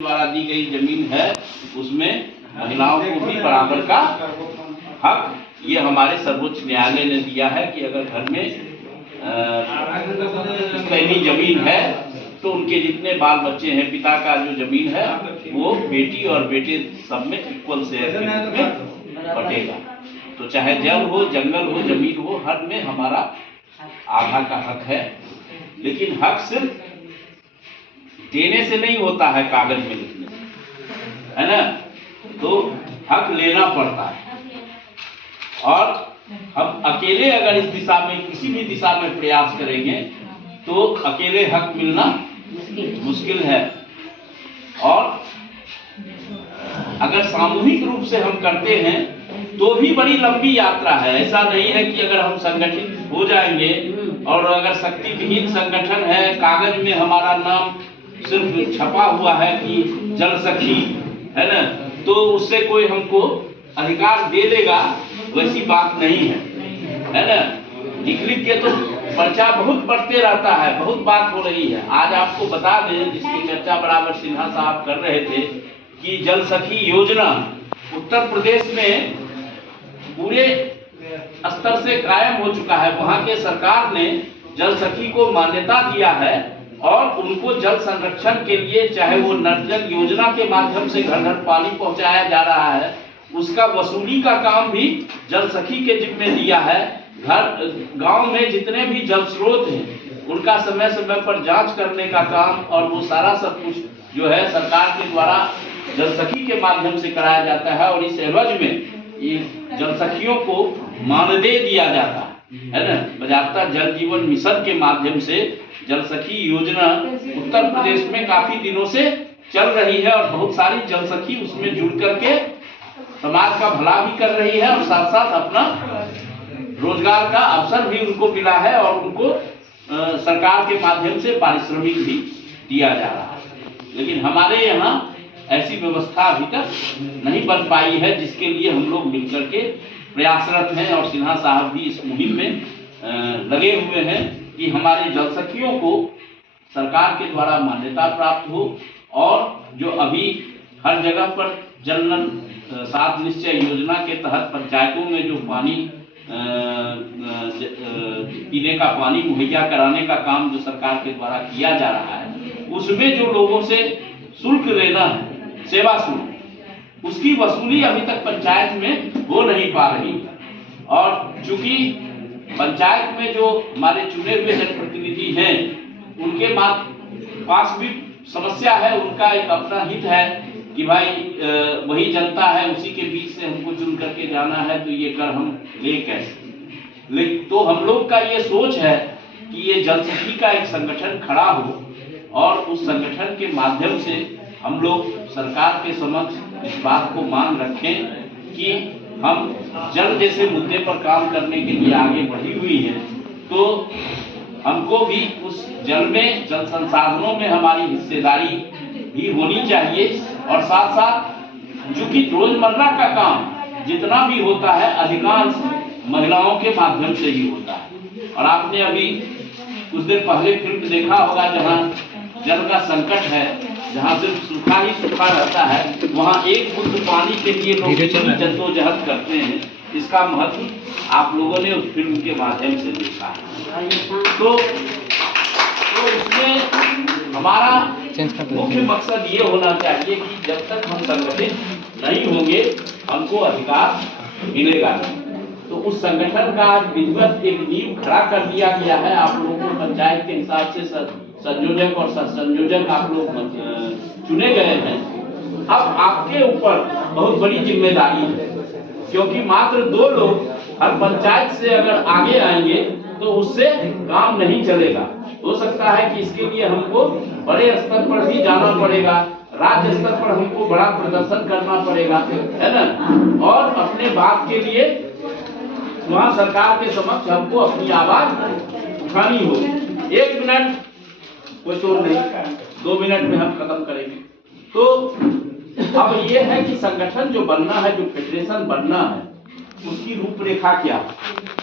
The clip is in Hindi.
द्वारा दी गई जमीन है उसमें महिलाओं को भी बराबर का हक ये हमारे सर्वोच्च न्यायालय ने दिया है कि अगर घर में पहली जमीन है तो उनके जितने बाल बच्चे हैं पिता का जो जमीन है वो बेटी और बेटे सब में इक्वल शेयर में बटेगा। तो चाहे जल हो जंगल हो जमीन हो हर में हमारा आधा का हक है। लेकिन हक सिर्फ देने से नहीं होता है, कागज में लिखने से, है ना। तो हक लेना पड़ता है और हम अकेले अगर इस दिशा में किसी भी दिशा में प्रयास करेंगे तो अकेले हक मिलना मुश्किल है। और अगर सामूहिक रूप से हम करते हैं तो भी बड़ी लंबी यात्रा है। ऐसा नहीं है कि अगर हम संगठित हो जाएंगे और अगर शक्ति विहीन संगठन है, कागज में हमारा नाम सिर्फ छपा हुआ है कि जल सखी है ना, तो उससे कोई हमको अधिकार दे देगा, वैसी बात नहीं है ना। लिख के तो पर्चा बहुत बढ़ते रहता है, बहुत बात हो रही है। आज आपको बता दें, जिसकी चर्चा बराबर सिन्हा साहब कर रहे थे कि जल सखी योजना उत्तर प्रदेश में पूरे स्तर से कायम हो चुका है। वहां के सरकार ने जल सखी को मान्यता दिया है और उनको जल संरक्षण के लिए चाहे वो नल जल योजना के माध्यम से घर घर पानी पहुंचाया जा रहा है, उसका वसूली का काम भी जल सखी के जिम्मे दिया है। घर गांव में जितने भी जल स्रोत हैं उनका समय समय पर जांच करने का काम और वो सारा सब कुछ जो है सरकार के द्वारा जल सखी के माध्यम से कराया जाता है। और इस एवज में ये जल सखियों को मानदेय दिया जाता है ना। बजाता जल जीवन मिशन के माध्यम से जल सखी योजना उत्तर प्रदेश में काफी दिनों से चल रही है और बहुत सारी जल सखी उसमें जुड़ करके समाज का भला भी कर रही है और साथ साथ अपना रोजगार का अवसर भी उनको मिला है और उनको सरकार के माध्यम से पारिश्रमिक भी दिया जा रहा है। लेकिन हमारे यहाँ ऐसी व्यवस्था अभी तक नहीं बन पाई है, जिसके लिए हम लोग मिलकर के प्रयासरत हैं और सिन्हा साहब भी इस मुहिम में लगे हुए हैं कि हमारे जल सखियों को सरकार के द्वारा मान्यता प्राप्त हो। और जो अभी हर जगह पर जल नल 7 निश्चय योजना के तहत पंचायतों में जो पानी पीने का पानी मुहैया कराने का काम जो सरकार के द्वारा किया जा रहा है, उसमें जो लोगों से शुल्क लेना है, सेवा शुल्क, उसकी वसूली अभी तक पंचायत में हो नहीं पा रही। और चूंकि पंचायत में जो हमारे चुने हुए जनप्रतिनिधि हैं उनके पास भी समस्या है, उनका एक अपना हित है कि भाई वही जनता है, उसी के बीच से हमको चुन करके जाना है, तो ये कर हम ले कैसे। तो हम लोग का ये सोच है कि ये जल सखी का एक संगठन खड़ा हो और उस संगठन के माध्यम से हम लोग सरकार के समक्ष इस बात को मांग रखें कि हम जल जैसे मुद्दे पर काम करने के लिए आगे बढ़ी हुई है, तो हमको भी उस जल में जल संसाधनों में हमारी हिस्सेदारी भी होनी चाहिए। और साथ साथ चूंकि रोजमर्रा का काम जितना भी होता है अधिकांश महिलाओं के माध्यम से ही होता है। और आपने अभी कुछ देर पहले फिल्म देखा होगा जहाँ जल का संकट है, जहाँ सिर्फ सूखा ही सूखा रहता है, वहाँ एक बूंद पानी के लिए लोग जद्दोजहद करते हैं। इसका महत्व आप लोगों ने उस फिल्म के माध्यम से देखा है। तो इसमें हमारा मुख्य मकसद ये होना चाहिए कि जब तक हम संगठित नहीं होंगे हमको अधिकार मिलेगा। तो उस संगठन का आज विधिवत एक नींव खड़ा कर दिया गया है। आप लोगों को पंचायत के हिसाब से संयोजक और संयोजक आप लोग चुने गए हैं। अब आपके ऊपर बहुत बड़ी जिम्मेदारी है, क्योंकि मात्र 2 लोग हर पंचायत से अगर आगे आएंगे तो उससे काम नहीं चलेगा। हो सकता है कि इसके लिए हमको बड़े स्तर पर भी जाना पड़ेगा, राज्य स्तर पर हमको बड़ा प्रदर्शन करना पड़ेगा, है ना। और अपने बात के लिए वहाँ सरकार के समक्ष हमको अपनी आवाज उठानी हो। 1 मिनट कोई शोर नहीं, 2 मिनट में हम खत्म करेंगे। तो अब ये है कि संगठन जो बनना है, जो फेडरेशन बनना है, उसकी रूपरेखा क्या है।